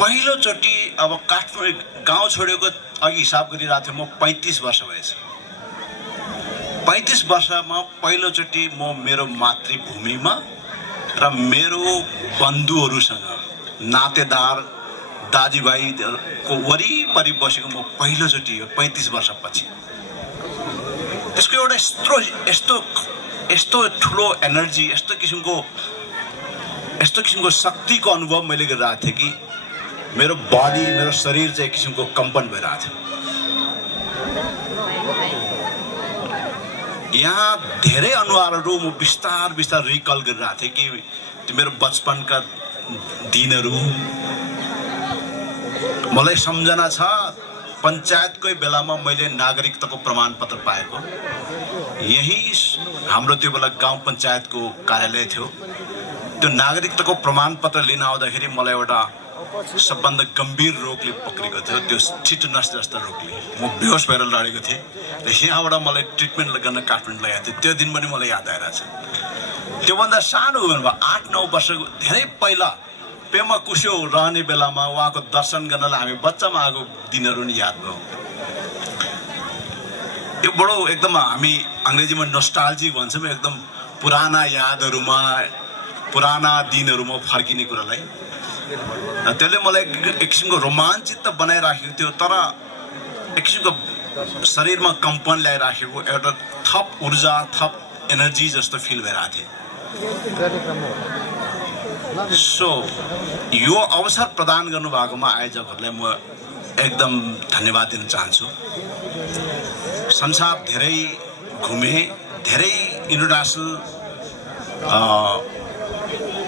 पहिलोचोटि अब काठमाडौँ गाउँ छोडेको अघि हिसाब गरिरहेको थिएँ म 35 वर्ष भएछ। 35 वर्षमा पहिलोचोटि म मेरो मातृभूमिमा र मेरो बन्धुहरूसँग नातेदार दाजुभाइको वरिपरि बसेको म पहिलोचोटि हो 35 वर्षपछि। त्यसको एउटा यस्तो ठुलो एनर्जी, यस्तो किसिमको शक्तिको अनुभव मैले गरिरहेको थिएँ कि मेरो बडी, मेरो शरीर चाहिँ एक किसिमको कम्पन भइरहेको थियो। यहाँ धेरै अनुहारहरू म बिस्तार रिकल गरिरहेको थिएँ कि त्यो मेरो बचपनका दिनहरू। मलाई सम्झना छ पञ्चायतकै बेलामा मैले नागरिकताको प्रमाणपत्र पाएको। यही हाम्रो त्यो बेला गाउँ पञ्चायतको कार्यालय थियो। त्यो नागरिकताको प्रमाणपत्र लिन आउँदाखेरि मलाई एउटा सबभन्दा गम्भीर रोगले पक्रेको थियो, त्यो टिटेनस जस्तो रोगले। म बेहोस भएर लडेको थिएँ र यहाँबाट मलाई ट्रिटमेन्ट गर्न काठमाडौँ ल्याएको थियो। त्यो दिन पनि मलाई याद आइरहेछ। त्योभन्दा सानो उमेरमा 8-9 वर्षको धेरै पहिला पेमा कुस्यो रहने बेलामा उहाँको दर्शन गर्नलाई हामी बच्चामा आएको दिनहरू नि याद भयो। यो बडो एकदम हामी अङ्ग्रेजीमा नोस्टाल्जी भन्छौँ, एकदम पुराना यादहरूमा, पुराना दिनहरूमा फर्किने कुरालाई। त्यसले मलाई एक किसिमको रोमाञ्चित त बनाइराखेको थियो, तर एक किसिमको शरीरमा कम्पन ल्याइराखेको एउटा थप ऊर्जा, थप एनर्जी जस्तो फिल भइरहेको थियो। सो यो अवसर प्रदान गर्नुभएकोमा आयोजकहरूलाई म एकदम धन्यवाद दिन चाहन्छु। संसार धेरै घुमे, धेरै इन्टरनेसनल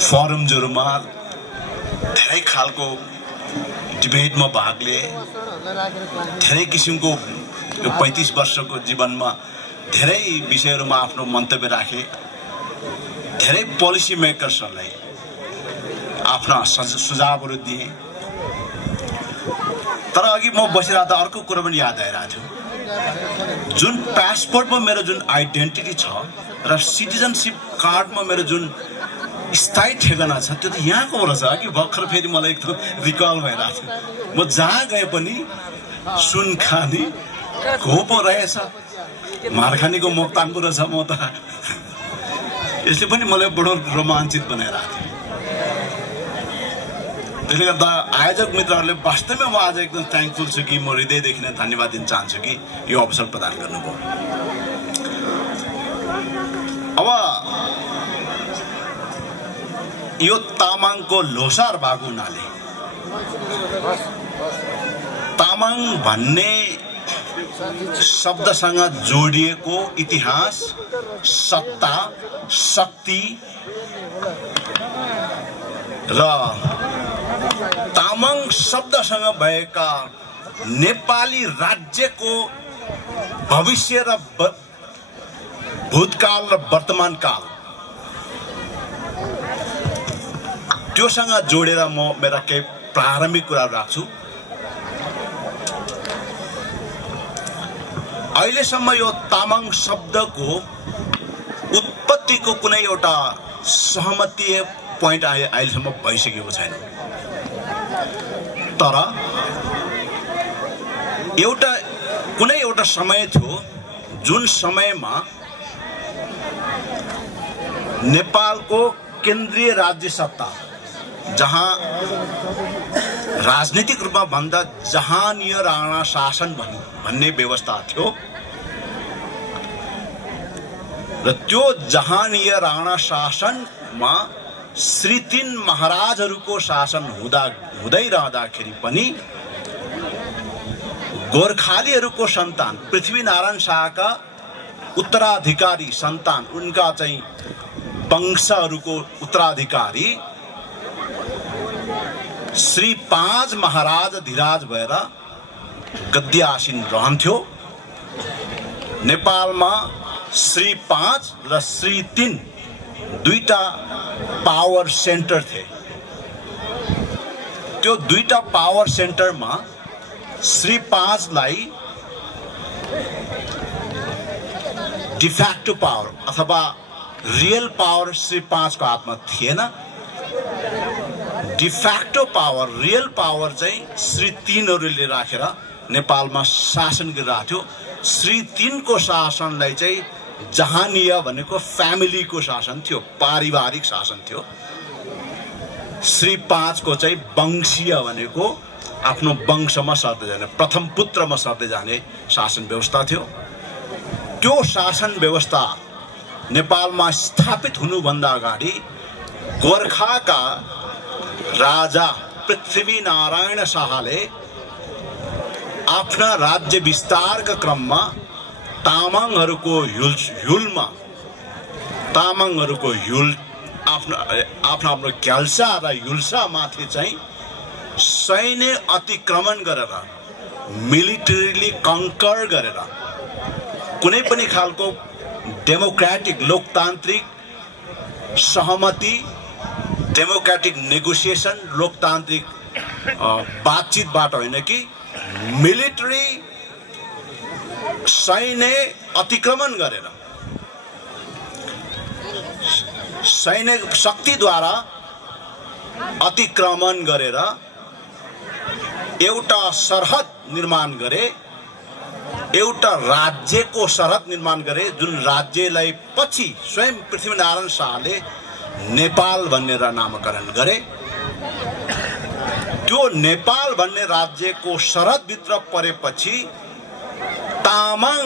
फोरम्सहरूमा धेरै खालको डिबेटमा भाग लिए। धेरै किसिमको 35 वर्षको जीवनमा धेरै विषयहरूमा आफ्नो मन्तव्य राखे। धेरै पोलिसी मेकर्सहरूलाई आफ्ना सुझावहरू दिए। तर अघि म बसिरहेको अर्को कुरो पनि याद आइरहेको थियो। जुन पासपोर्टमा मेरो जुन आइडेन्टिटी छ र सिटिजनसिप कार्डमा मेरो जुन स्थायी ठेगाना छ, त्यो त यहाँको रहेछ। अघि भर्खर फेरि मलाई एकदम रिकल भइरहेको थियो। म जहाँ गए पनि सुनखानी को पो रहेछ, मारखानीको मोक्तान पो रहेछ। म त यसले पनि मलाई बडो रोमाञ्चित बनाइरहेको थियो। त्यसले गर्दा आयोजक मित्रहरूले वास्तवमा म आज एकदम थ्याङ्कफुल छु कि म हृदयदेखि नै धन्यवाद दिन चाहन्छु कि यो अवसर प्रदान गर्नुभयो। अब यो तामाङको लोसार भएको हुनाले तामाङ भन्ने शब्दसँग जोडिएको इतिहास, सत्ता, शक्ति र तामाङ शब्दसँग भएका नेपाली राज्यको भविष्य र भूतकाल र वर्तमान काल, त्योसँग जोडेर म मेरा केही प्रारम्भिक कुरा राख्छु। अहिलेसम्म यो तामाङ शब्दको उत्पत्तिको कुनै एउटा सहमतीय पोइन्ट अहिलेसम्म भइसकेको छैन। तर कुनै एउटा समय थियो जुन समयमा नेपालको केन्द्रीय राज्य सत्ता, जहाँ राजनीतिक रूपमा भन्दा जहानीय राणा शासन भन्ने व्यवस्था थियो र त्यो जहानीय राणा शासनमा श्री 3 महाराजहरूको शासन हुँदै रहँदाखेरि पनि गोर्खालीहरूको सन्तान पृथ्वीनारायण शाहका उत्तराधिकारी सन्तान, उनका चाहिँ वंशहरूको उत्तराधिकारी श्री 5 महाराज धिराज भएर गद्यासीन रहन्थ्यो। नेपालमा श्री 5 र श्री 3 दुईटा पावर सेन्टर थिए। त्यो दुईटा पावर सेन्टरमा श्री 5 लाई डिफेक्टो पावर अथवा रियल पावर श्री 5 को हातमा थिएन। डिफैक्टो पावर रियल पावर चाहिँ श्री 3हरूले राखेर नेपालमा शासन गरिरहेको थियो। श्री 3 को शासनलाई चाहिँ जहानीय भनेको फ्यामिलीको शासन थियो, पारिवारिक शासन थियो। श्री 5 को चाहिँ वंशीय भनेको आफ्नो वंशमा सर्दै जाने, प्रथम पुत्रमा सर्दै जाने शासन व्यवस्था थियो। त्यो शासन व्यवस्था नेपालमा स्थापित हुनुभन्दा अगाडि गोर्खाका राजा पृथ्वीनारायण शाहले आफ्ना राज्य विस्तारका क्रममा तामाङहरूको आफ्नो ग्याल्सा र युल्सा माथि चाहिँ सैन्य अतिक्रमण गरेर मिलिटरीली कंकर गरेर कुनै पनि खालको डेमोक्रेटिक लोकतान्त्रिक सहमति, डेमोक्रेटिक नेगोसिएसन, लोकतान्त्रिक बातचितबाट होइन कि मिलिटरी सैन्य अतिक्रमण गरेर सैन्य शक्तिद्वारा अतिक्रमण गरेर एउटा सरहद निर्माण गरे, एउटा राज्यको सरहद निर्माण गरे, जुन राज्यलाई पछि स्वयं पृथ्वीनारायण शाहले नेपाल भनेर नामकरण गरे। त्यो नेपाल भन्ने राज्यको सरहदभित्र परेपछि तामाङ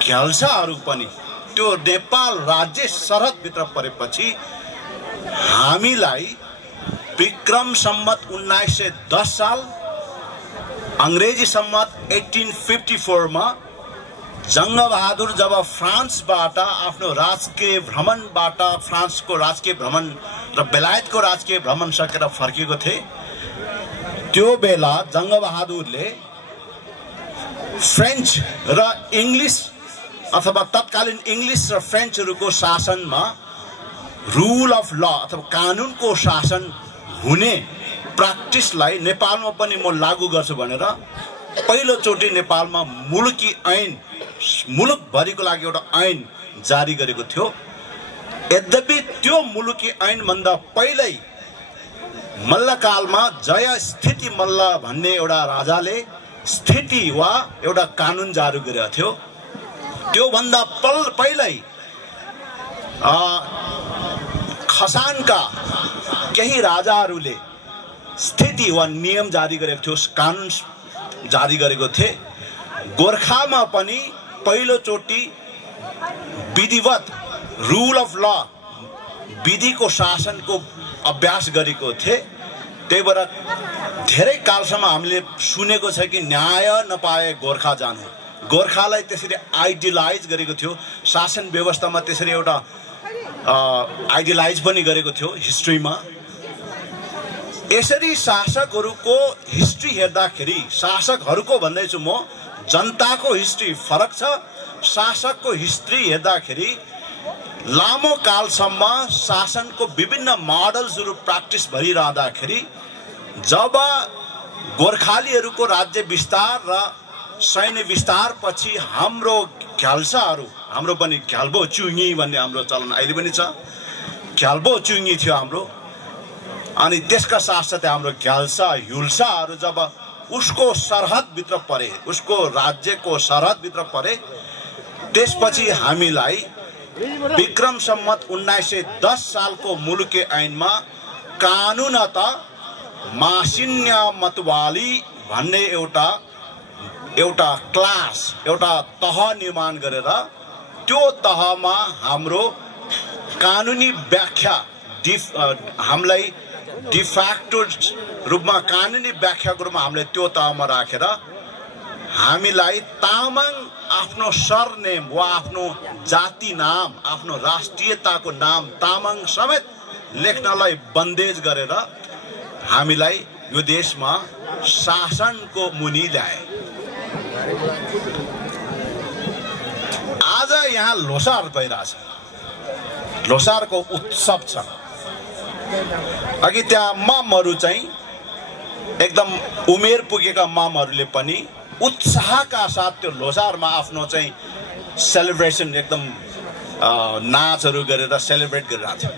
घ्याल्साहरू पनि त्यो नेपाल राज्य सरहदभित्र परेपछि हामीलाई विक्रम सम्मत 1910 साल अंग्रेजी सम्मत 1854 मा जंगबहादुर जब फ्रान्सबाट आफ्नो राजकीय भ्रमणबाट फ्रान्सको राजकीय भ्रमण र बेलायतको राजकीय भ्रमण सकेर फर्केको थिए, त्यो बेला जंगबहादुरले फ्रेन्च र इंग्लिश अथवा तत्कालीन इंग्लिश र फ्रेन्चहरूको शासनमा रूल अफ ल अथवा कानुनको शासन हुने प्र्याक्टिसलाई नेपालमा पनि म लागू गर्छु भनेर पहिलोचोटि नेपालमा मुलुकी ऐन, मुलुकभरिको लागि एउटा ऐन जारी गरेको थियो। यद्यपि त्यो मुलुकी ऐन भन्दा पहिल्यै मल्लकालमा जय स्थिति मल्ल भन्ने एउटा राजाले स्थिति वा एउटा कानुन जारी गरेको थियो। त्यो भन्दा पहिल्यै खसानका केही राजाहरूले स्थिति वा नियम जारी गरेको थियो, कानुन जारी गरेको थिए। गोर्खामा पनि पहिलोचोटि विधिवत रूल अफ ल विधिको शासनको अभ्यास गरेको थिए। त्यही भएर धेरै कालसम्म हामीले सुनेको छ कि न्याय नपाए गोर्खा जानु, गोर्खालाई त्यसरी आइडियलाइज गरेको थियो, शासन व्यवस्थामा त्यसरी एउटा आइडियलाइज पनि गरेको थियो हिस्ट्रीमा। यसरी शासकहरूको हिस्ट्री हेर्दाखेरि, शासकहरूको भन्दैछु म, जनताको हिस्ट्री फरक छ। शासकको हिस्ट्री हेर्दाखेरि लामो कालसम्म शासनको विभिन्न मोडल्सहरू प्र्याक्टिस भइरहँदाखेरि जब गोर्खालीहरूको राज्य विस्तार र सैन्य विस्तार पछि हाम्रो घ्याल्साहरू, हाम्रो पनि घ्याल्बो चुङ्गी भन्ने हाम्रो चलन अहिले पनि छ, घ्याल्बो चुङ्गी थियो हाम्रो। अनि त्यसका साथसाथै हाम्रो घ्याल्सा युल्साहरू जब उसको सरहदभित्र परे, उसको राज्यको सरहदभित्र परे, त्यसपछि हामीलाई विक्रम सम्मत 1910 सालको मुलुकी ऐनमा कानुनत मासिन्य मतवाली भन्ने एउटा क्लास, एउटा तह निर्माण गरेर त्यो तहमा हाम्रो कानुनी व्याख्या हामीलाई डिफैक्टो रूपमा कानुनी व्याख्याको रूपमा हामीले त्यो तहमा राखेर हामीलाई तामाङ आफ्नो सरनेम वा आफ्नो जाति नाम, आफ्नो राष्ट्रियताको नाम तामाङ समेत लेख्नलाई बन्देज गरेर हामीलाई यो देशमा शासनको मुनि ल्याए। आज यहाँ लोसार भइरहेछ, लोसारको उत्सव छ। अघि त्यहाँ मामहरू चाहिँ एकदम उमेर पुगेका मामहरूले पनि उत्साहका साथ त्यो लोसारमा आफ्नो चाहिँ सेलिब्रेसन एकदम नाचहरू गरेर सेलिब्रेट गरिरहेको थियो।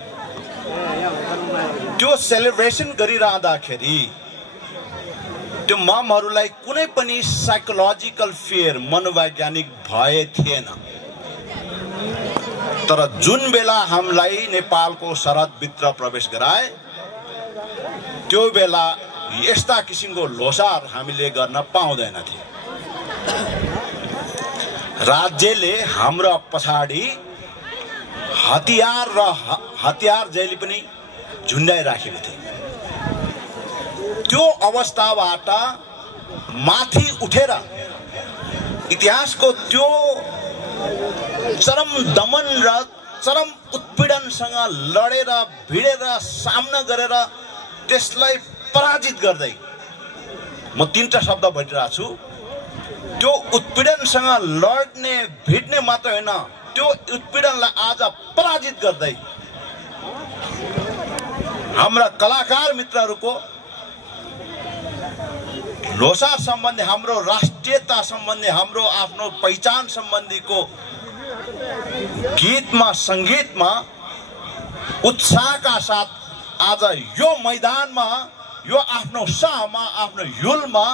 त्यो सेलिब्रेसन गरिरहँदाखेरि त्यो ममहरूलाई कुनै पनि साइकोलोजिकल फियर मनोवैज्ञानिक भय थिएन। तर जुन बेला हामीलाई नेपालको सरहदभित्र प्रवेश गराए त्यो बेला यस्ता किसिमको लोसार हामीले गर्न पाउँदैनथे। राज्यले हाम्रो पछाडि हतियार जहिले पनि झुन्डाइराखेको थियो। त्यो अवस्थाबाट माथि उठेर इतिहासको त्यो चरम दमन र चरम उत्पीडनसँग लडेर भिडेर सामना गरेर त्यसलाई पराजित गर्दै म तीनटा शब्द भनिरहेको छु। त्यो उत्पीडनसँग लड्ने भिड्ने मात्र होइन, त्यो उत्पीडनलाई आज पराजित गर्दै हाम्रा कलाकार मित्रहरूको लोसार सम्बन्धी, हाम्रो राष्ट्रियता सम्बन्धी, हाम्रो आफ्नो पहिचान सम्बन्धीको गीतमा संगीतमा उत्साहका साथ आज यो मैदानमा, यो आफ्नो शाहमा, आफ्नो युलमा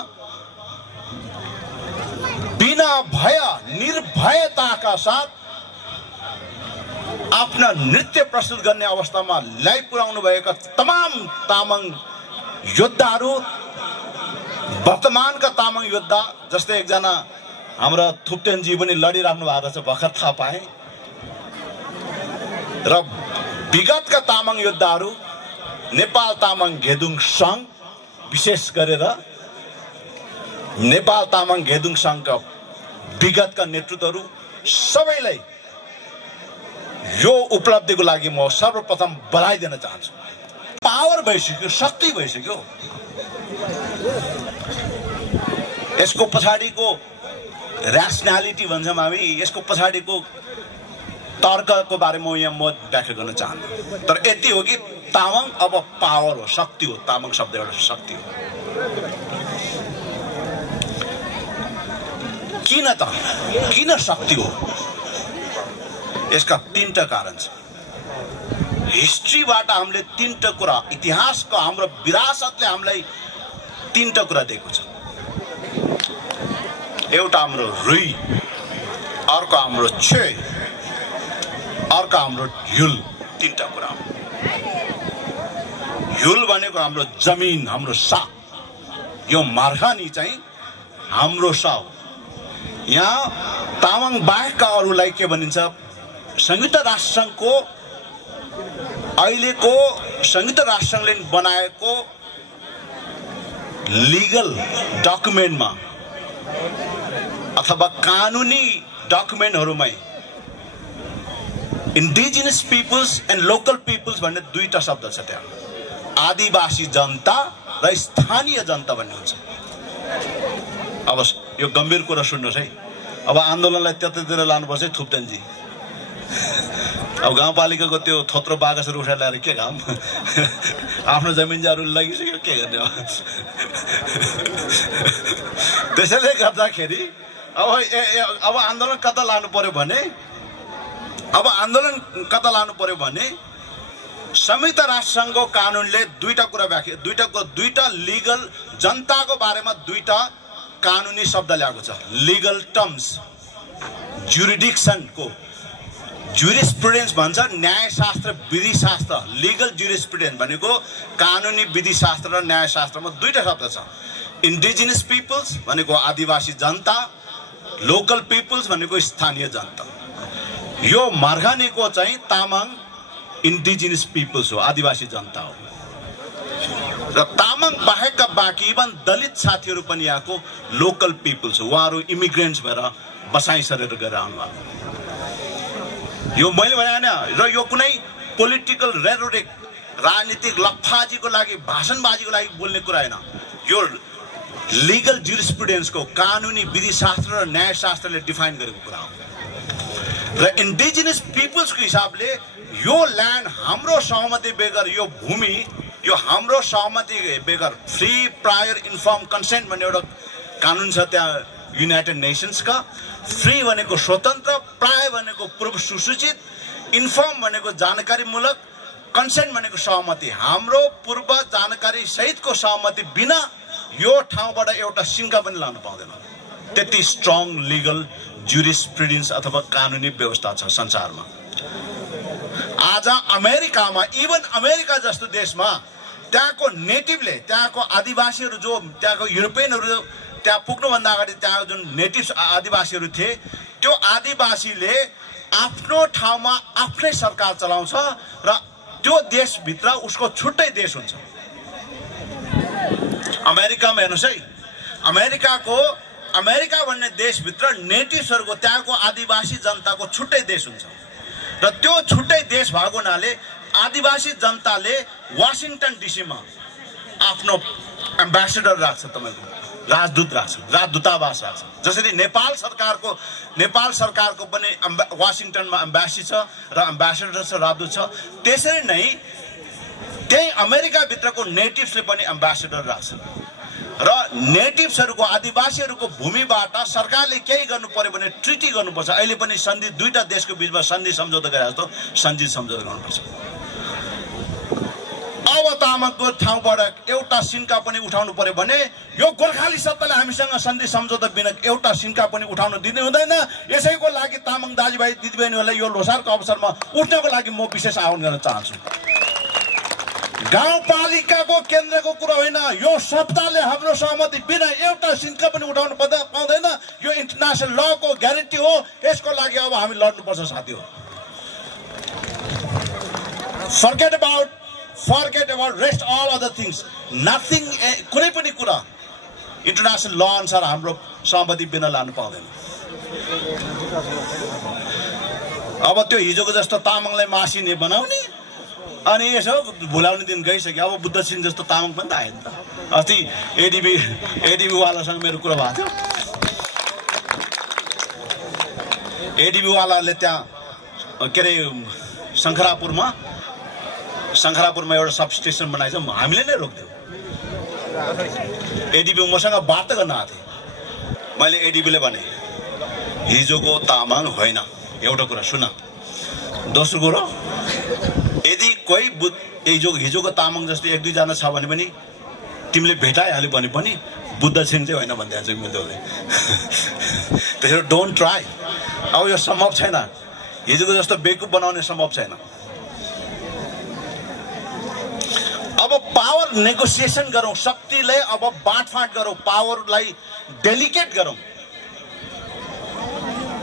बिना भय निर्भयताका साथ आफ्ना नृत्य प्रस्तुत गर्ने अवस्थामा ल्याइ पुर्याउनु भएका तमाम तामाङ योद्धाहरू, वर्तमानका तामाङ योद्धा जस्तै एकजना हाम्रा थुप्टेनजी पनि लडिराख्नु भएको रहेछ, भर्खर थाहा पाएँ। र विगतका तामाङ योद्धाहरू, नेपाल तामाङ घेदुङ सङ्घ, विशेष गरेर नेपाल तामाङ घेदुङ सङ्घका विगतका नेतृत्वहरू सबैलाई यो उपलब्धिको लागि म सर्वप्रथम बधाई दिन चाहन्छु। पावर भइसक्यो, शक्ति भइसक्यो। यसको पछाडिको ऱ्यासनालिटी भन्छौँ हामी, यसको पछाडिको तर्कको बारेमा यहाँ म व्याख्या गर्न चाहन्छु। तर यति हो कि तामाङ अब पावर हो, शक्ति हो। तामाङ शब्द एउटा शक्ति हो। किन शक्ति हो? यसका तीनटा कारण छ। हिस्ट्रीबाट हामीले तीनटा कुरा, इतिहासको हाम्रो विरासतले हामीलाई तीनटा कुरा दिएको छ। एउटा हाम्रो रुई, अर्को हाम्रो छे, अर्को हाम्रो युल। तीनटा कुरा। युल भनेको हाम्रो जमिन, हाम्रो सा। यो मार्खानी चाहिँ हाम्रो सा हो। यहाँ तामाङ बाहेकका अरूलाई के भनिन्छ? संयुक्त राष्ट्र सङ्घको अहिलेको संयुक्त राष्ट्र सङ्घले बनाएको लिगल डकुमेन्टमा अथवा कानुनी डकुमेन्टहरूमै indigenous peoples and local peoples भन्ने दुईटा शब्द छ। त्यहाँ आदिवासी जनता र स्थानीय जनता भन्ने हुन्छ। अब यो गम्भीर कुरा सुन्नुहोस् है। अब आन्दोलनलाई त्यतातिर लानुपर्छ है थुप्टेनजी। अब गाउँपालिकाको त्यो थोत्रो बाकसहरू उठाएर ल्याएर के काम? आफ्नो जमिनजाहरू लगिसक्यो, के गर्ने? त्यसैले गर्दाखेरि अब आन्दोलन कता लानु पर्यो भने संयुक्त राष्ट्र सङ्घको कानुनले दुईटा कुरा व्याख्या, दुईटा लिगल जनताको बारेमा दुईटा कानुनी शब्द ल्याएको छ। लिगल टर्म्स, जुरिडिक्सनको जुरिस्प्रुडेन्स भन्छ, न्यायशास्त्र विधिशास्त्र। लिगल जुरिस्प्रुडेन्स भनेको कानुनी विधिशास्त्र र न्यायशास्त्रमा दुईटा शब्द छ। इन्डिजिनस पिपुल्स भनेको आदिवासी जनता, लोकल पिपुल्स भनेको स्थानीय जनता। यो मार्गानेको चाहिँ तामाङ इन्डिजिनस पिपुल्स हो, आदिवासी जनता हो। र तामाङ बाहेकका बाँकी इभन दलित साथीहरू पनि यहाँको लोकल पिपुल्स हो। उहाँहरू इमिग्रेन्ट्स भएर बसाइ सरेर गएर आउनुभएको। यो मैले भने होइन, र यो कुनै पोलिटिकल रेटोरिक, राजनीतिक लफाजीको लागि, भाषणबाजीको लागि बोल्ने कुरा होइन। यो लिगल जुरिस्प्रुडेन्सको, कानुनी विधिशास्त्र र न्यायशास्त्रले डिफाइन गरेको कुरा हो। र इन्डिजिनस पिपुल्सको हिसाबले यो ल्यान्ड हाम्रो सहमति बेगर, यो भूमि यो हाम्रो सहमति बेगर, फ्री प्रायर इन्फर्म कन्सेन्ट भन्ने एउटा कानुन छ त्यहाँ युनाइटेड नेसन्सका। फ्री भनेको स्वतन्त्र, प्राय भनेको पूर्व सुसूचित, इन्फर्म भनेको जानकारीमूलक, कन्सेन्ट भनेको सहमति, हाम्रो पूर्व जानकारी सहितको सहमति बिना यो ठाउँबाट एउटा सिङ्का पनि लान पाउँदैन। त्यति स्ट्रङ लिगल ज्युरिस्प्रुडेन्स अथवा कानुनी व्यवस्था छ संसारमा। आज अमेरिकामा, इभन अमेरिका जस्तो देशमा त्यहाँको नेटिभले, त्यहाँको आदिवासीहरू, जो त्यहाँको युरोपियनहरू त्यहाँ पुग्नुभन्दा अगाडि त्यहाँ जुन नेटिभ आदिवासीहरू थिए, त्यो आदिवासीले आफ्नो ठाउँमा आफ्नै सरकार चलाउँछ र त्यो देशभित्र उसको छुट्टै देश हुन्छ। अमेरिकामा हेर्नुहोस् है, अमेरिका भन्ने देशभित्र नेटिभ्सहरूको, त्यहाँको आदिवासी जनताको छुट्टै देश हुन्छ र त्यो छुट्टै देश भएको हुनाले आदिवासी जनताले वासिङटन डीसीमा आफ्नो एम्बेसेडर राख्छ, तपाईँको राजदूत राख्छ, राजदूतावास राख्छ। जसरी नेपाल सरकारको पनि वासिङटनमा एम्बेसी छ र एम्बेसेडर छ, राजदूत छ, त्यसरी नै त्यही अमेरिकाभित्रको नेटिभ्सले पनि एम्बेसेडर राख्छ र नेटिभ्सहरूको, आदिवासीहरूको भूमिबाट सरकारले केही गर्नु पर्यो भने ट्रिटी गर्नुपर्छ। अहिले पनि सन्धि, दुईटा देशको बीचमा सन्धि सम्झौता गरे जस्तो सन्धि सम्झौता गर्नुपर्छ। अब तामाङको ठाउँबाट एउटा सिन्का पनि उठाउनु पर्यो भने यो गोर्खाली सत्ताले हामीसँग सन्धि सम्झौता बिना एउटा सिन्का पनि उठाउन दिनु हुँदैन। यसैको लागि तामाङ दाजुभाइ दिदीबहिनीहरूलाई यो लोसारको अवसरमा उठ्नको लागि म विशेष आह्वान गर्न चाहन्छु। गाउँपालिकाको केन्द्रको कुरा होइन, यो सत्ताले हाम्रो सहमति बिना एउटा सिन्का पनि उठाउनु पाउँदैन। यो इन्टरनेसनल लको ग्यारेन्टी हो। यसको लागि अब हामी लड्नुपर्छ साथीहरू। Forget about rest all other things. Nothing, कुनै पनि कुरा इन्टरनेसनल ल अनुसार हाम्रो सहमति बिना लानु पाउँदैन। अब त्यो हिजोको जस्तो तामाङलाई मासिने बनाउने अनि यसो भुलाउने दिन गइसक्यो। अब बुद्ध सिंह जस्तो तामाङ पनि त आयो नि त। अस्ति एडिबी वालासँग मेरो कुरा भएको थियो। एडिबी वालाले त्यहाँ के अरे शङ्खरापुरमा एउटा सब स्टेसन बनाएछ, हामीले नै रोक्थ्यौँ। एडिबी मसँग वार्ता गर्न आएको थिएँ। मैले एडिबीले भने हिजोको तामाङ होइन, एउटा कुरा सुन। दोस्रो कुरो, यदि कोही हिजोको तामाङ जस्तो एक दुईजना छ भने पनि तिमीले भेटाइहाल्यो भने पनि बुद्ध सिंह चाहिँ होइन भनिदिन्छ मिल्दोले। त्यसरी डोन्ट ट्राई। अब यो सम्भव छैन, हिजोको जस्तो बेकुफ बनाउने सम्भव छैन। अब पावर नेगोसिएसन गरौँ, शक्तिलाई अब बाँडफाँड गरौँ, पावरलाई डेलिकेट गरौँ।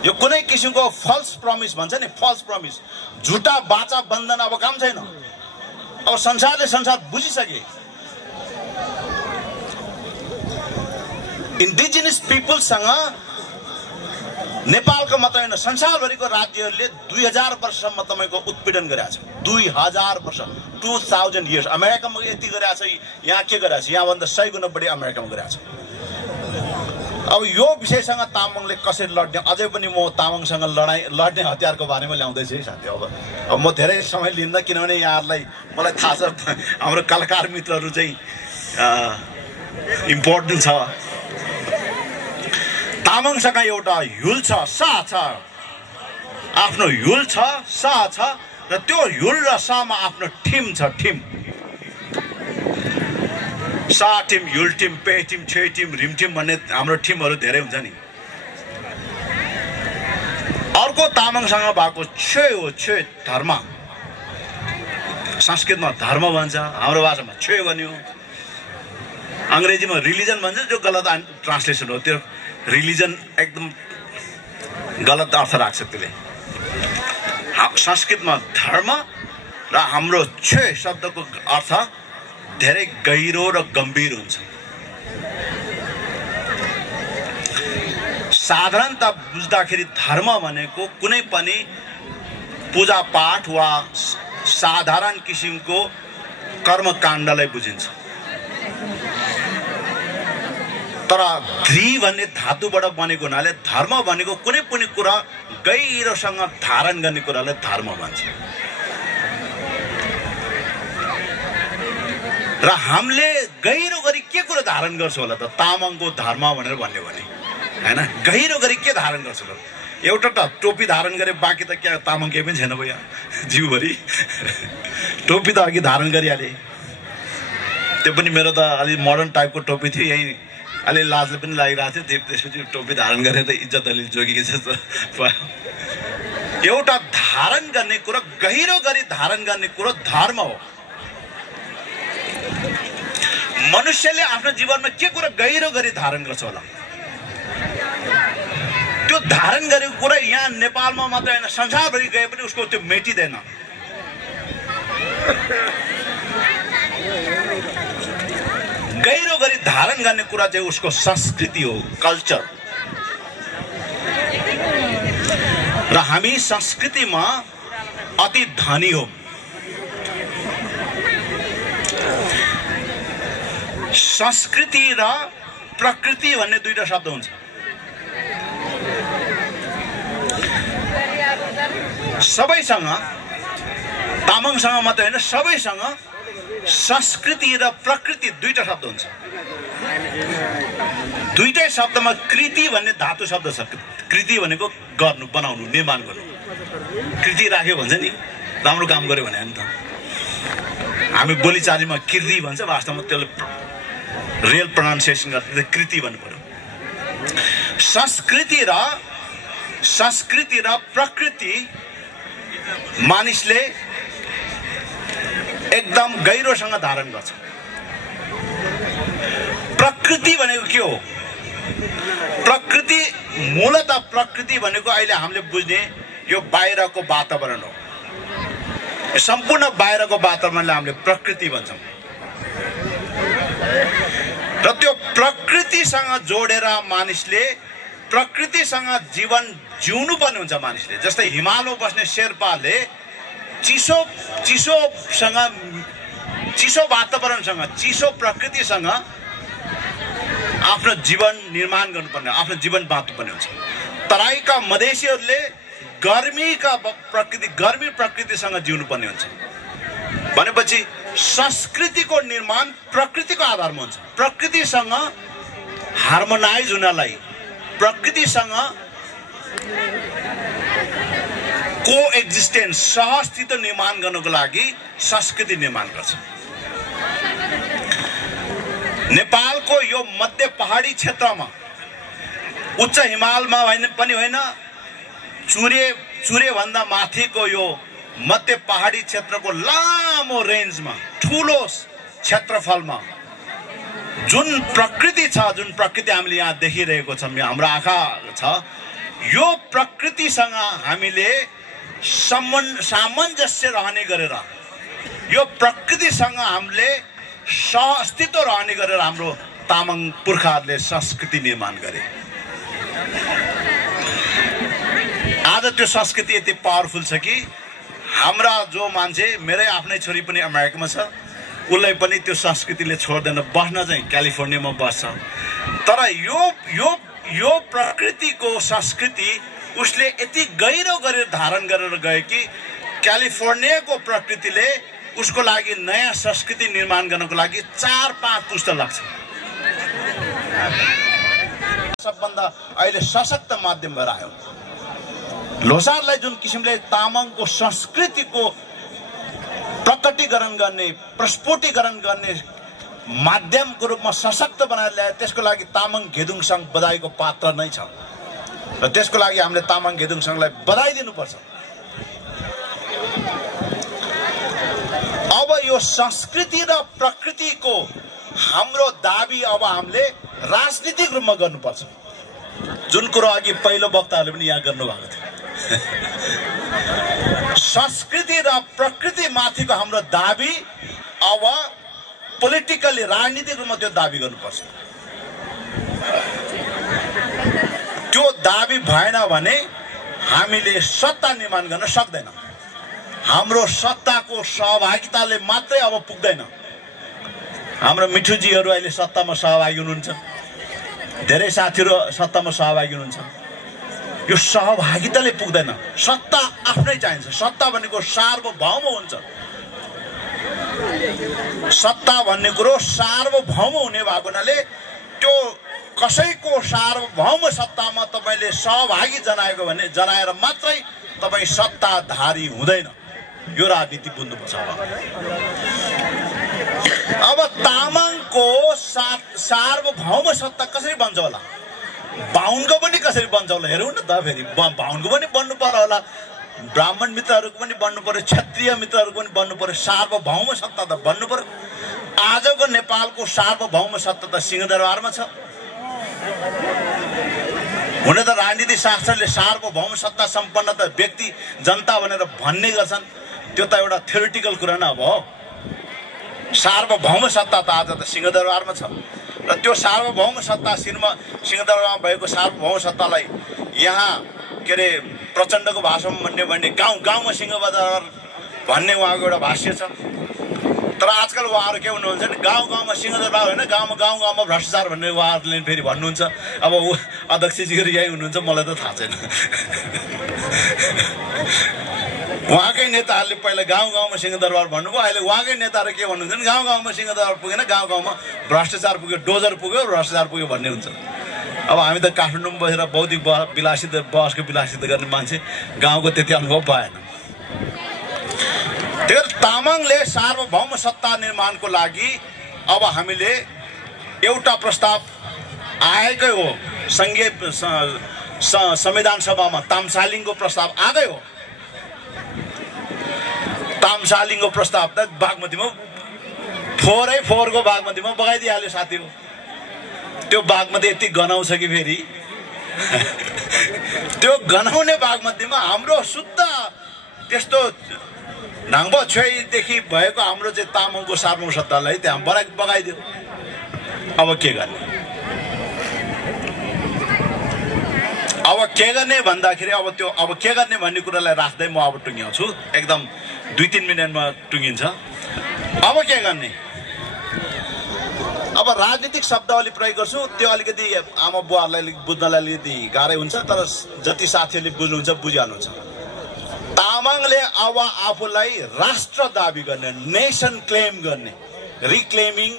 यो कुनै किसिमको फल्स प्रमिस भन्छ नि, फल्स प्रमिस, झुटा बाचा बन्धन अब काम छैन। अब संसारले बुझिसके। इन्डिजिनियस पिपुलसँग नेपालको मात्र होइन, संसारभरिको राज्यहरूले 2000 वर्षसम्म तपाईँको उत्पीडन गरेको छ। 2000 वर्ष, 2000 इयर्स। अमेरिकामा यति गरेको छ, यहाँ के गरेको छ, यहाँभन्दा 100 गुणा बढी अमेरिकामा गरेको छ। अब यो विषयसँग तामाङले कसरी लड्ने, अझै पनि म तामाङसँग लड्ने हतियारको बारेमा ल्याउँदैछु है साथी। अब म धेरै समय लिन्न, किनभने यहाँहरूलाई मलाई थाहा छ हाम्रो कलाकार मित्रहरू चाहिँ इम्पोर्टेन्ट छ। तामाङसँग एउटा हुल छ, साह छ, आफ्नो हुल छ, साह छ, र त्यो हुल र साहमा आफ्नो टिम छ। टिम, साह टिम, हुल टिम, पे टिम, छे टिम, रिम टिम भन्ने हाम्रो टिमहरू धेरै हुन्छ नि। अर्को तामाङसँग भएको छे हो, छे धर्म। संस्कृतमा धर्म भन्छ, हाम्रो भाषामा छे भन्यो। अङ्ग्रेजीमा रिलिजन भन्छ, जो गलत ट्रान्सलेसन हो। त्यो रिलिजन एकदम गलत अर्थ राख्छ त्यसले। संस्कृतमा धर्म र हाम्रो छे शब्दको अर्थ धेरै गहिरो र गम्भीर हुन्छ। साधारणतः बुझ्दाखेरि धर्म भनेको कुनै पनि पूजापाठ वा साधारण किसिमको कर्मकाण्डलाई बुझिन्छ। तर घ्री भन्ने धातुबाट बनेको हुनाले धर्म भनेको कुनै पनि कुरा गहिरोसँग धारण गर्ने कुरालाई धर्म भन्छ। र हामीले गहिरो गरी के कुरा धारण गर्छौँ होला त, तामाङको धर्म भनेर भन्यो भने होइन, गहिरो गरी के धारण गर्छौँ होला। एउटा त टोपी धारण गरे, बाँकी त क्या तामाङ केही पनि छैन भयो यहाँ जिउभरि। टोपी त अघि धारण गरिहालेँ, त्यो पनि मेरो त अलि मोडर्न टाइपको टोपी थियो, यहीँ अलि लाजले पनि लागिरहेको थियो। त्यसपछि टोपी धारण गरेर त इज्जत अलि जोगिएको जस्तो भयो। एउटा धारण गर्ने कुरो, गहिरो गरी धारण गर्ने कुरो धर्म हो। मनुष्यले आफ्नो जीवनमा के कुरा गहिरो गरी धारण गर्छ होला? त्यो धारण गरेको कुरा यहाँ नेपालमा मात्र होइन, संसारभरि गए पनि उसको त्यो मेटिँदैन। गहिरो गरी धारण गर्ने कुरा चाहिँ उसको संस्कृति हो, कल्चर। र हामी संस्कृतिमा अति धनी हौं। संस्कृति र प्रकृति भन्ने दुईटा शब्द हुन्छ। सबैसँग, तामाङसँग मात्रै होइन, सबैसँग संस्कृति र प्रकृति दुईटा शब्द हुन्छ। दुईटै शब्दमा कृति भन्ने धातु शब्द छ। कृति भनेको गर्नु, बनाउनु, निर्माण गर्नु। कृति राख्यो भन्छ नि, राम्रो काम गर्यो भने नि त। हामी बोलीचालीमा कृति भन्छ, वास्तवमा त्यसले रियल प्रोनाउन्सिएसन गर्दा कृति भन्नु पर्यो। संस्कृति र प्रकृति मानिसले एकदम गहिरोसँग धारण गर्छ। प्रकृति भनेको के हो? प्रकृति मूलतः प्रकृति भनेको अहिले हामीले बुझ्ने यो बाहिरको वातावरण हो। सम्पूर्ण बाहिरको वातावरणलाई हामीले प्रकृति भन्छौँ। र त्यो प्रकृतिसँग जोडेर मानिसले प्रकृतिसँग जीवन जिउनु पर्ने हुन्छ मानिसले। जस्तै हिमालमा बस्ने शेर्पाले चिसो वातावरणसँग, चिसो प्रकृतिसँग आफ्नो जीवन निर्माण गर्नुपर्ने, आफ्नो जीवन बाँच्नुपर्ने हुन्छ। तराईका मधेसीहरूले गर्मी प्रकृतिसँग जिउनु पर्ने हुन्छ। भनेपछि संस्कृतिको निर्माण प्रकृतिको आधारमा हुन्छ। प्रकृतिसँग हार्मोनाइज हुनलाई, प्रकृतिसँग कोएक्जिस्टेन्स, सहअस्तित्व निर्माण गर्नको लागि संस्कृति निर्माण गर्छ। नेपालको यो मध्य पहाडी क्षेत्रमा, उच्च हिमालमा पनि होइन, चुरे भन्दा माथिको यो मध्य पहाडी क्षेत्रको लामो रेन्जमा, ठुलो क्षेत्रफलमा जुन प्रकृति छ, जुन प्रकृति हामीले यहाँ देखिरहेको छौँ, हाम्रो आँखा छ, यो प्रकृतिसँग हामीले सामञ्जस्य रहने गरेर, यो प्रकृतिसँग हामीले सहअस्तित्व रहने गरेर हाम्रो तामाङ पुर्खाहरूले संस्कृति निर्माण गरे। आज त्यो संस्कृति यति पावरफुल छ कि हाम्रा जो मान्छे, मेरै आफ्नै छोरी पनि अमेरिकामा छ, उसलाई पनि त्यो संस्कृतिले छोड्दैन, बस्न चाहिँ क्यालिफोर्नियामा बस्छ। तर यो प्रकृतिको संस्कृति उसले यति गहिरो गरेर धारण गरेर गयो कि क्यालिफोर्नियाको प्रकृतिले उसको लागि नयाँ संस्कृति निर्माण गर्नको लागि 4-5 पुस्ता लाग्छ। सबभन्दा अहिले सशक्त माध्यम भएर आयो। लोसारलाई जुन किसिमले तामाङको संस्कृतिको प्रकटीकरण गर्ने, प्रस्फुटीकरण गर्ने माध्यमको रूपमा सशक्त बनाएर ल्याए, त्यसको लागि तामाङ घेदुङ सङ्घ बधाईको पात्र नै छ। र त्यसको लागि हामीले तामाङ घेदुङ सङ्घलाई बधाई दिनुपर्छ। अब यो संस्कृति र प्रकृतिको हाम्रो दाबी अब हामीले राजनीतिक रूपमा गर्नुपर्छ। जुन कुरो अघि पहिलो वक्ताहरूले पनि यहाँ गर्नुभएको थियो, संस्कृति र प्रकृति माथिको हाम्रो दाबी अब पोलिटिकली, राजनीतिक रूपमा त्यो दाबी गर्नुपर्छ। त्यो दाबी भएन भने हामीले सत्ता निर्माण गर्न सक्दैन। हाम्रो सत्ताको सहभागिताले मात्रै अब पुग्दैन। हाम्रो मिठुजीहरू अहिले सत्तामा सहभागी हुनुहुन्छ, धेरै साथीहरू सत्तामा सहभागी हुनुहुन्छ। यो सहभागिताले पुग्दैन, सत्ता आफ्नै चाहिन्छ। सत्ता भनेको सार्वभौम हुन्छ। सत्ता भन्ने कुरो सार्वभौम हुने भएको हुनाले त्यो कसैको सार्वभौम सत्तामा तपाईले सहभागी जनाएर मात्रै तपाई सत्ताधारी हुँदैन। यो राजनीति बुझ्नुपर्छ। अब तामाङको सार्वभौम सत्ता कसरी बन्छ होला? बाहुनको पनि कसरी बन्छ होला हेरौँ न त। फेरि बाहुनको पनि बन्नु पर्यो होला, ब्राह्मण मित्रहरूको पनि बन्नु पर्यो, क्षत्रिय मित्रहरूको पनि बन्नु पर्यो। सार्वभौम सत्ता त बन्नु पर्यो। आजको नेपालको सार्वभौम सत्ता त सिंहदरबारमा छ। हुन त राजनीति शास्त्रले सार्वभौम सत्ता सम्पन्न त व्यक्ति जनता भनेर भन्ने गर्छन्, त्यो त एउटा थ्योरिटिकल कुरा न हो। सार्वभौम सत्ता त आज त सिंहदरबारमा छ र त्यो सार्वभौम सत्ता सिंहदरबारमा भएको सार्वभौम सत्तालाई यहाँ के अरे प्रचण्डको भाषामा भन्ने गाउँ गाउँमा सिंहदरबार भन्ने उहाँको एउटा भाष्य छ। तर आजकल उहाँहरू के हुनुहुन्छ भने गाउँ गाउँमा सिंहदरबार होइन, गाउँ गाउँमा भ्रष्टाचार भन्ने उहाँहरूले फेरि भन्नुहुन्छ। अब अध्यक्षजीहरू यही हुनुहुन्छ, मलाई त थाहा छैन। उहाँकै नेताहरूले पहिला गाउँ गाउँमा सिंहदरबार भन्नुभयो, अहिले उहाँकै नेताहरू के भन्नुहुन्छ भने गाउँ गाउँमा सिंहदरबार पुगेन, गाउँ गाउँमा भ्रष्टाचार पुग्यो, डोजर पुग्यो, भ्रष्टाचार पुग्यो भन्ने हुन्छ। अब हामी त काठमाडौँमा बसेर बौद्धिक बहसको विलासिता गर्ने मान्छे, गाउँको त्यति अनुभव भएन। त्यही भएर तामाङले सार्वभौम सत्ता निर्माणको लागि अब हामीले एउटा प्रस्ताव आएकै हो। संघीय संविधान सभामा तामसालिङको प्रस्ताव आएकै हो। तामसालिङको प्रस्ताव त बागमतीमा 4 को बागमतीमा बगाइदिइहाल्यो साथी हो। त्यो बागमती यति गनाउँछ कि फेरि त्यो गनाउने बागमतीमा हाम्रो शुद्ध त्यस्तो नाङ्बो छेउदेखि भएको हाम्रो चाहिँ तामाङको सार्वभौम सत्तालाई त्यहाँ बगाइदियो। अब के गर्ने? अब के गर्ने भन्दाखेरि अब के गर्ने भन्ने कुरालाई राख्दै म अब टुङ्ग्याउँछु। एकदम 2-3 मिनटमा टुङ्गिन्छ। अब के गर्ने? अब राजनीतिक शब्दावली प्रयोग गर्छु, त्यो अलिकति आमा बुवाहरूलाई बुझ्नलाई अलिकति गाह्रै हुन्छ, तर जति साथीहरूले बुझ्नुहुन्छ बुझिहाल्नुहुन्छ। तामाङले अब आफूलाई राष्ट्र दाबी गर्ने, नेसन क्लेम गर्ने, रिक्लेमिङ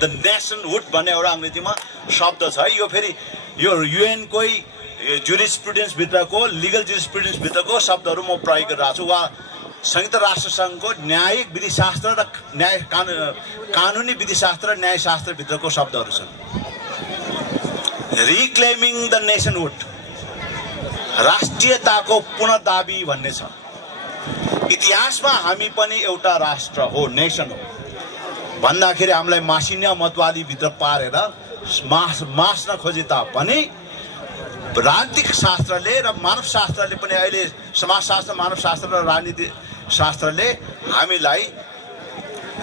द नेसनहुड भन्ने एउटा अङ्ग्रेजीमा शब्द छ। यो फेरि यो युएनकै जुरिस्प्रुडेन्स भित्रको लिगल जुरिस्प्रुडेन्स भित्रको शब्दहरू म प्रयोग गरिरहेको छु। वा संयुक्त राष्ट्र सङ्घको न्यायिक विधिशास्त्र र कानुनी विधिशास्त्र र न्यायशास्त्र भित्रको शब्दहरू छन्। रिक्लेमिङ द नेसनहुड, राष्ट्रियताको पुनर्दाबी भन्ने छ। इतिहासमा हामी पनि एउटा राष्ट्र हो, नेसन हो भन्दाखेरि हामीलाई मासिन्या मतवादी भित्र पारेर मास्न खोजे तापनि राजनीतिक शास्त्रले र मानवशास्त्रले पनि अहिले समाजशास्त्र, मानवशास्त्र र राजनीति शास्त्रले हामीलाई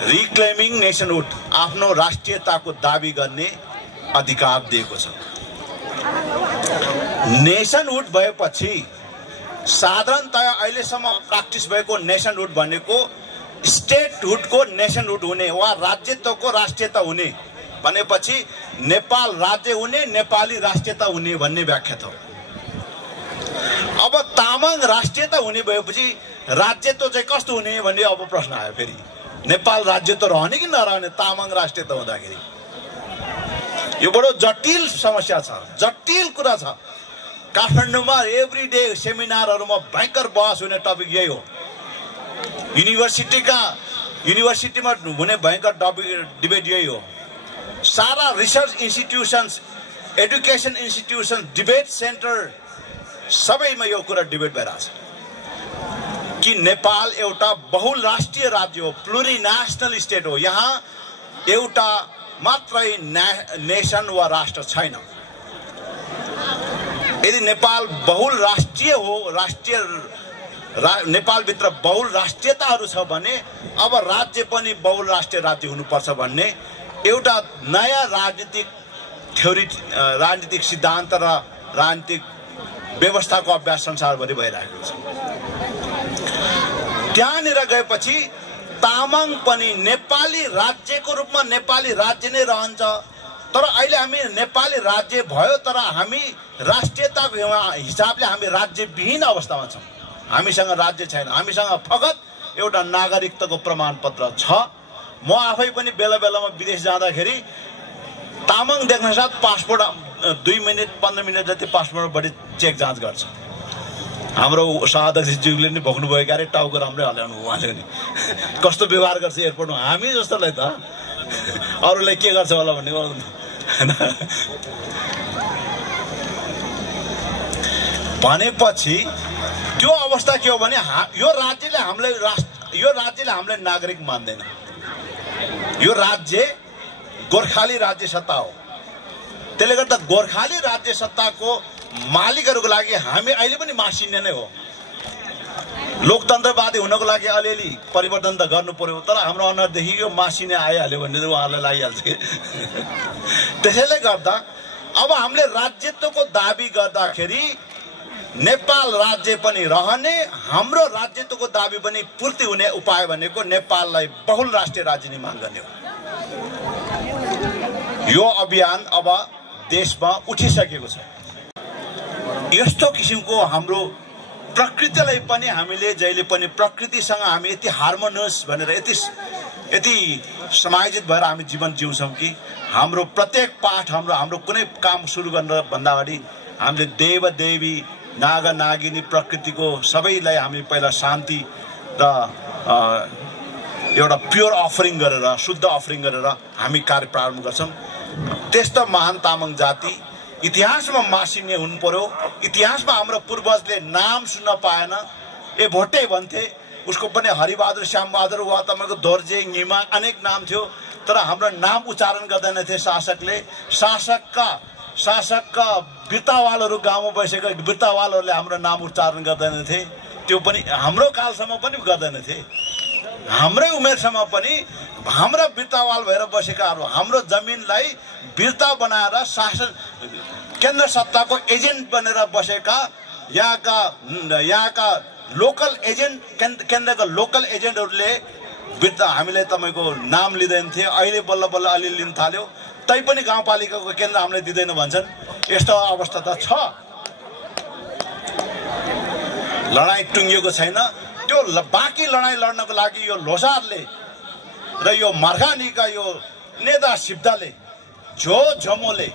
रिक्लेमिङ नेसनहुड, आफ्नो राष्ट्रियताको दाबी गर्ने अधिकार दिएको छ। नेसनहुड भएपछि साधारणतया अहिलेसम्म प्र्याक्टिस भएको नेसनहुड भनेको स्टेटहुडको नेसनहुड हुने वा राज्यत्वको राष्ट्रियता हुने भनेपछि नेपाल राज्य हुने, नेपाली राष्ट्रियता हुने भन्ने व्याख्या छ। अब तामाङ राष्ट्रियता हुने भएपछि राज्यत्व चाहिँ कस्तो हुने भन्ने अब प्रश्न आयो। फेरि नेपाल राज्यत्व रहने कि नरहने तामाङ राष्ट्रियता हुँदाखेरि? यो बडो जटिल समस्या छ, जटिल कुरा छ। काठमाडौँमा एभ्रिडे सेमिनारहरूमा भयङ्कर बहस हुने टपिक यही हो। युनिभर्सिटीमा हुने भयङ्कर डिबेट यही हो। सारा research institutions, education institution, debate centre सबैमा यो कुरा डिबेट भइरहेछ कि नेपाल एउटा बहुराष्ट्रिय राज्य हो, प्लुरिनेसनल स्टेट हो। यहाँ एउटा मात्रै नेसन वा राष्ट्र छैन। यदि नेपाल बहुराष्ट्रिय हो, नेपालभित्र बहुराष्ट्रियताहरू छ भने अब राज्य पनि बहुराष्ट्रिय राज्य हुनुपर्छ भन्ने एउटा नयाँ राजनीतिक थ्योरी, राजनीतिक सिद्धान्त र राजनीतिक व्यवस्थाको अभ्यास संसारभरि भइरहेको छ। त्यहाँनिर गएपछि तामाङ पनि नेपाली राज्यको रूपमा नेपाली राज्य नै रहन्छ। तर अहिले हामी नेपाली राज्य भयो, तर हामी राष्ट्रियताको हिसाबले हामी राज्यविहीन अवस्थामा छौँ। हामीसँग राज्य छैन, हामीसँग फगत एउटा नागरिकताको प्रमाणपत्र छ। म आफै पनि बेला बेलामा विदेश जाँदाखेरि तामाङ देख्न साथ पासपोर्ट 2 मिनेट 15 मिनेट जति पासपोर्ट बढी चेक जाँच गर्छ। हाम्रो सभाध्यक्षज्यूले नि भोग्नुभयो क्यारे टाउको राम्रै हल्याउनु उहाँले नि कस्तो व्यवहार गर्छ एयरपोर्टमा हामी जस्तोलाई त अरूलाई के गर्छ होला भन्ने भनेपछि त्यो अवस्था के हो भने यो राज्यले हामीलाई नागरिक मान्दैन। यो राज्य गोर्खाली राज्य सत्ता हो। त्यसले गर्दा गोर्खाली राज्य सत्ताको मालिकहरूको लागि हामी अहिले पनि मासिन्ने नै हो। लोकतन्त्रवादी हुनको लागि अलिअलि परिवर्तन त गर्नु पर्यो, तर हाम्रो अनुहारदेखि यो मासिने आइहाल्यो भने उहाँलाई लागिहाल्छ कि त्यसैले गर्दा अब हामीले राज्यत्वको दाबी गर्दाखेरि नेपाल राज्य पनि रहने, हाम्रो राज्यत्वको दाबी पनि पूर्ति हुने उपाय भनेको नेपाललाई बहुराष्ट्रिय राज्य निर्माण गर्ने हो। यो अभियान अब देशमा उठिसकेको छ। यस्तो किसिमको हाम्रो प्रकृतिलाई पनि हामीले जहिले पनि प्रकृतिसँग हामी यति हार्मोनियस भनेर यति समायोजित भएर हामी जीवन जिउँछौँ कि हाम्रो प्रत्येक पाठ हाम्रो कुनै काम सुरु गर्नुभन्दा अगाडि हामीले देव देवी नाग नागिनी प्रकृतिको सबैलाई हामी पहिला शान्ति र एउटा प्योर अफरिङ गरेर शुद्ध अफरिङ गरेर हामी कार्य प्रारम्भ गर्छौँ। त्यस्तो महान तामाङ जाति इतिहासमा मासिने हुनु पर्यो। इतिहासमा हाम्रो पूर्वजले नाम सुन्न पाएन, ए भोटे भन्थे, उसको पनि हरिबहादुर श्यामबहादुर वा तपाईँको दोर्जे निमा अनेक नाम थियो, तर हाम्रो नाम उच्चारण गर्दैनथे शासकले। शासकका बिर्तावालहरू गाउँमा बसेका बिर्तावालहरूले हाम्रो नाम उच्चारण गर्दैनथे। त्यो पनि हाम्रो कालसम्म पनि गर्दैनथे। हाम्रै उमेरसम्म पनि हाम्रा बिर्तावाल भएर बसेकाहरू हाम्रो जमिनलाई बिर्ता बनाएर शासन केन्द्र सत्ताको एजेन्ट बनेर बसेका यहाँका लोकल एजेन्ट केन्द्रका लोकल एजेन्टहरूले बिर्ता हामीले तपाईँको नाम लिँदैन थिए। अहिले बल्ल बल्ल अलि लिन थाल्यो, तैपनि गाउँपालिकाको केन्द्र हामीले दिँदैन भन्छन्। यस्तो अवस्था त छ। लडाईँ टुङ्गिएको छैन। त्यो बाँकी लडाईँ लड्नको लागि यो लोसारले र यो मर्गानीका यो नेता सिब्दाले, झोमोले,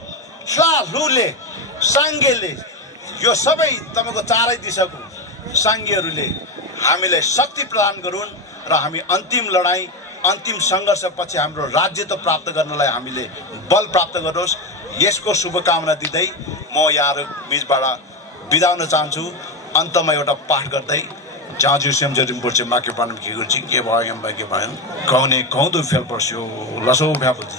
स्लालुले, साङ्गेले, यो सबै तपाईँको चारै दिशाको साङ्गेहरूले हामीलाई शक्ति प्रदान गरून् र हामी अन्तिम लडाईँ अन्तिम सङ्घर्षपछि हाम्रो राज्यत्व प्राप्त गर्नलाई हामीले बल प्राप्त गरोस्। यसको शुभकामना दिँदै म यहाँहरू बिचबाट बिदा हुन चाहन्छु। अन्तमा एउटा पाठ गर्दै जाजु सेमजरिम पर्छ माके पान के गर्छ के भयो के भयो कौने कौदो फेल पर्छ लसो भ्यापछि